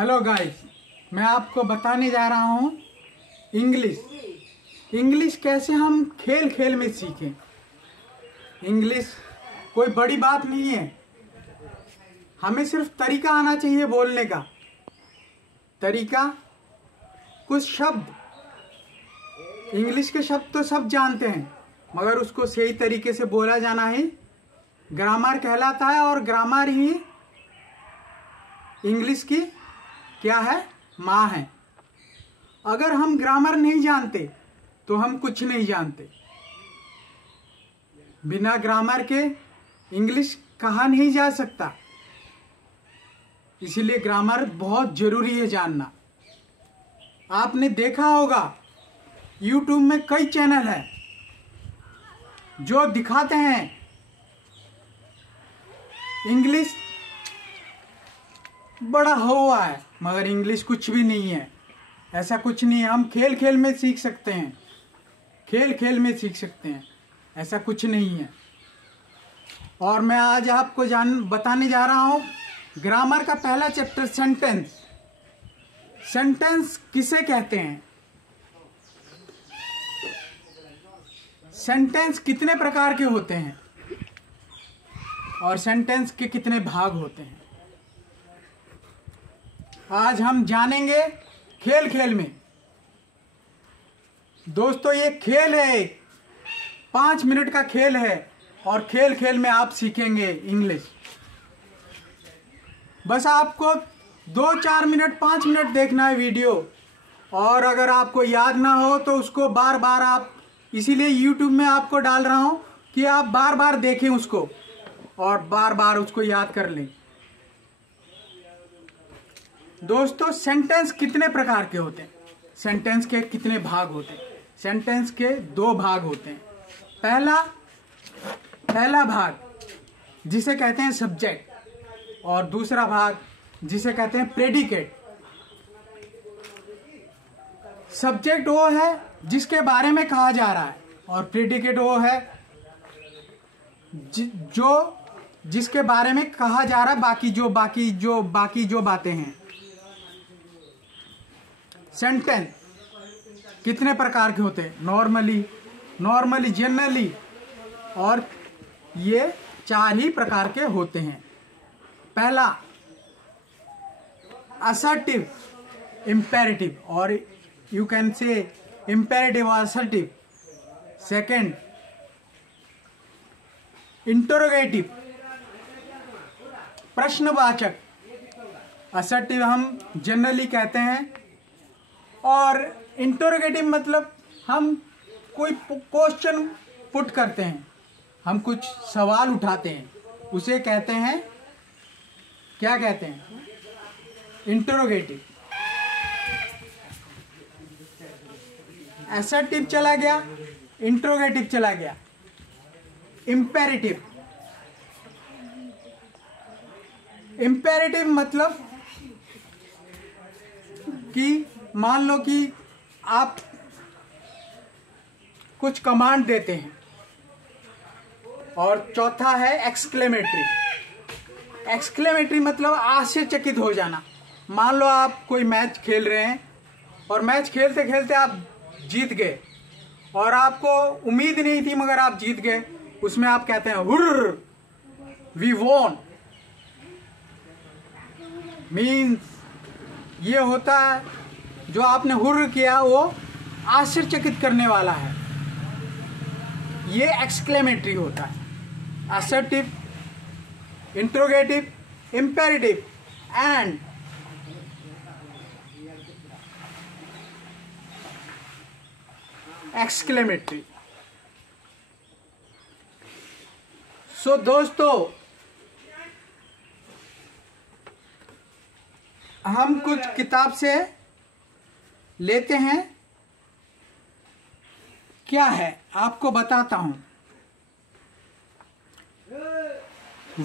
Hello guys, मैं आपको बताने जा रहा हूँ इंग्लिश कैसे हम खेल खेल में सीखें। इंग्लिश कोई बड़ी बात नहीं है, हमें सिर्फ तरीका आना चाहिए बोलने का। तरीका, कुछ शब्द, इंग्लिश के शब्द तो सब जानते हैं मगर उसको सही तरीके से बोला जाना ही ग्रामर कहलाता है। और ग्रामर ही इंग्लिश की क्या है, माँ है। अगर हम ग्रामर नहीं जानते तो हम कुछ नहीं जानते। बिना ग्रामर के इंग्लिश कहा नहीं जा सकता, इसीलिए ग्रामर बहुत जरूरी है जानना। आपने देखा होगा YouTube में कई चैनल हैं जो दिखाते हैं इंग्लिश बड़ा हुआ है मगर इंग्लिश कुछ भी नहीं है। ऐसा कुछ नहीं है, हम खेल खेल में सीख सकते हैं, खेल खेल में सीख सकते हैं, ऐसा कुछ नहीं है। और मैं आज आपको बताने जा रहा हूँ ग्रामर का पहला चैप्टर, सेंटेंस। सेंटेंस किसे कहते हैं, सेंटेंस कितने प्रकार के होते हैं और सेंटेंस के कितने भाग होते हैं, आज हम जानेंगे खेल खेल में। दोस्तों, ये खेल है, 5 मिनट का खेल है और खेल खेल में आप सीखेंगे इंग्लिश। बस आपको 2-4 मिनट 5 मिनट देखना है वीडियो, और अगर आपको याद ना हो तो उसको बार बार आप, इसीलिए YouTube में आपको डाल रहा हूं कि आप बार बार देखें उसको और बार बार उसको याद कर लें। दोस्तों, सेंटेंस कितने प्रकार के होते हैं, सेंटेंस के कितने भाग होते हैं। सेंटेंस के 2 भाग होते हैं। पहला भाग जिसे कहते हैं सब्जेक्ट, और दूसरा भाग जिसे कहते हैं प्रेडिकेट। सब्जेक्ट वो है जिसके बारे में कहा जा रहा है, और प्रेडिकेट वो है जिसके बारे में कहा जा रहा है बाकी जो बातें हैं। सेंटेंस कितने प्रकार के होते हैं, नॉर्मली, जनरली, और ये 4 ही प्रकार के होते हैं। पहला असर्टिव, इंपेरेटिव, और यू कैन से इंपेरेटिव और असर्टिव। सेकंड इंटरोगेटिव, प्रश्नवाचक। असर्टिव हम जनरली कहते हैं, और इंटरोगेटिव मतलब हम कोई क्वेश्चन पुट करते हैं, हम कुछ सवाल उठाते हैं, उसे कहते हैं, क्या कहते हैं, इंटरोगेटिव। असर्टिव चला गया, इंटरोगेटिव चला गया। इंपेरेटिव, मतलब कि मान लो कि आप कुछ कमांड देते हैं। और चौथा है एक्सक्लेमेटरी मतलब आश्चर्यचकित हो जाना। मान लो आप कोई मैच खेल रहे हैं और मैच खेलते खेलते आप जीत गए और आपको उम्मीद नहीं थी मगर आप जीत गए, उसमें आप कहते हैं हुर्र, वी वॉन। मीन्स ये होता है जो आपने हुर्र किया वो आश्चर्यचकित करने वाला है, ये एक्सक्लेमेटरी होता है। Assertive, interrogative, imperative and exclamatory. So दोस्तों, हम कुछ किताब से लेते हैं, क्या है आपको बताता हूं।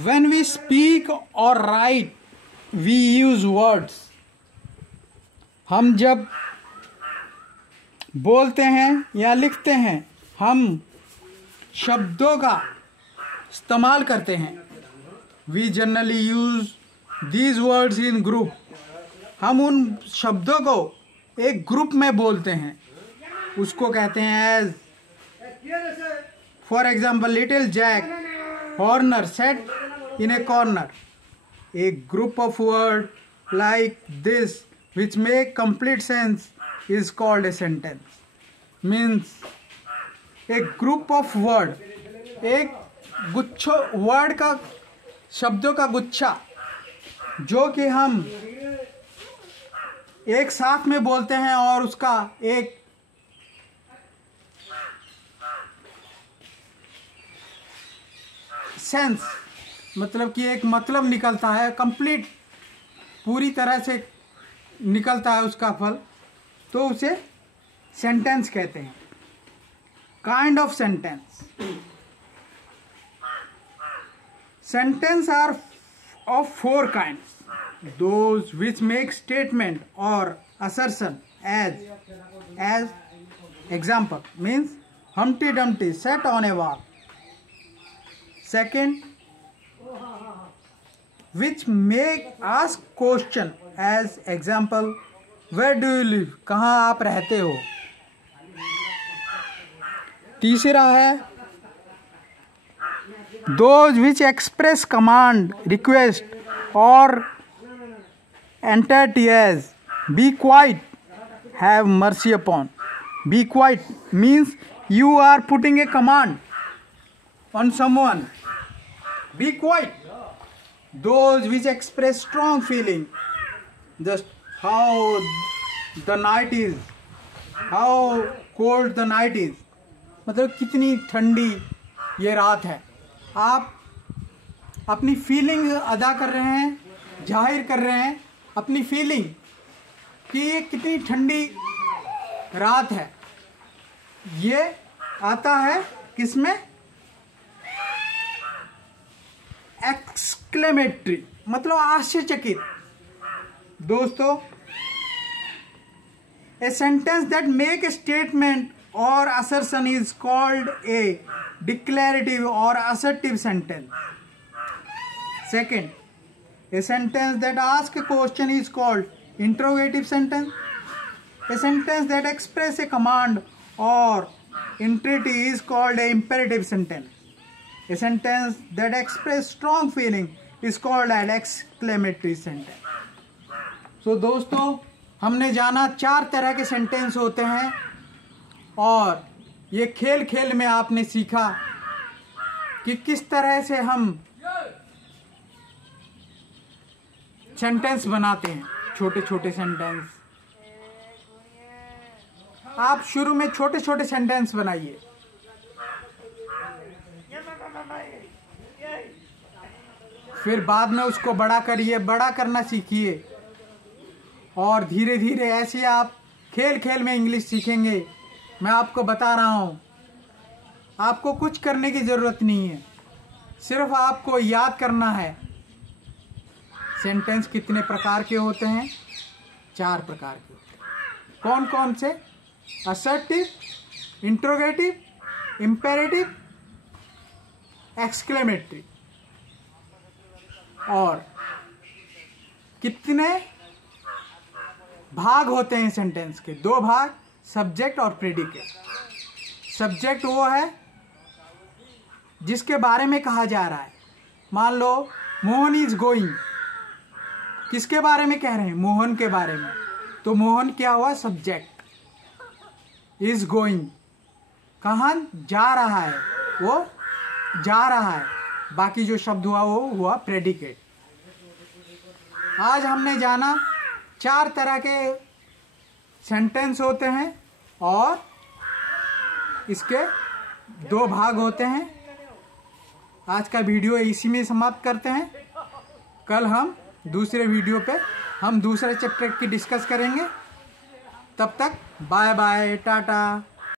When we speak or write, we use words. हम जब बोलते हैं या लिखते हैं हम शब्दों का इस्तेमाल करते हैं। We generally use these words in group. हम उन शब्दों को एक ग्रुप में बोलते हैं, उसको कहते हैं एज। For example, little Jack Horner set in a corner. A group of word like this which make complete sense is called a sentence. Means a group of word, एक गुच्छा वर्ड का, शब्दों का गुच्छा जो कि हम एक साथ में बोलते हैं और उसका एक सेंस, मतलब कि एक मतलब निकलता है, कंप्लीट पूरी तरह से निकलता है उसका फल, तो उसे सेंटेंस कहते हैं। Kind of sentence. Sentence are of 4 kinds. Those which make statement or assertion as example means Humpty Dumpty sat on a wall. Second, which make ask question as example where do you live, कहाँ आप रहते हो। तीसरा है those which express command, request or entity as be quiet, have mercy upon. Be quiet means you are putting a command on someone. Be quiet. Those which express strong feeling, just how the night is, how cold the night is, मतलब कितनी ठंडी ये रात है। आप अपनी feeling अदा कर रहे हैं, जाहिर कर रहे हैं अपनी फीलिंग कि ये कितनी ठंडी रात है। ये आता है किसमें? एक्सक्लेमेटरी, मतलब आश्चर्यचकित। दोस्तों, a sentence that make a statement और assertion is called a declarative or assertive sentence. Second, a sentence that asks a question is called interrogative sentence. A sentence that expresses a command or entreaty is called a imperative sentence. A sentence that expresses strong feeling is called an exclamatory sentence. So दोस्तों, हमने जाना 4 तरह के sentence होते हैं और ये खेल खेल में आपने सीखा कि किस तरह से हम सेंटेंस बनाते हैं, छोटे छोटे सेंटेंस। आप शुरू में छोटे छोटे सेंटेंस बनाइए, फिर बाद में उसको बड़ा करिए, बड़ा करना सीखिए और धीरे धीरे ऐसे आप खेल खेल में इंग्लिश सीखेंगे। मैं आपको बता रहा हूँ, आपको कुछ करने की ज़रूरत नहीं है, सिर्फ आपको याद करना है सेंटेंस कितने प्रकार के होते हैं। 4 प्रकार के होते हैं। कौन कौन से? Assertive, interrogative, imperative, exclamatory. और कितने भाग होते हैं सेंटेंस के? 2 भाग, सब्जेक्ट और प्रेडिकेट। सब्जेक्ट वो है जिसके बारे में कहा जा रहा है। मान लो मोहन इज गोइंग, किसके बारे में कह रहे हैं? मोहन के बारे में। तो मोहन क्या हुआ? सब्जेक्ट। इज गोइंग, कहाँ जा रहा है? वो जा रहा है। बाकी जो शब्द हुआ वो हुआ प्रेडिकेट। आज हमने जाना 4 तरह के सेंटेंस होते हैं और इसके 2 भाग होते हैं। आज का वीडियो इसी में समाप्त करते हैं। कल हम दूसरे वीडियो पे हम दूसरे चैप्टर की डिस्कस करेंगे। तब तक बाय बाय, टाटा।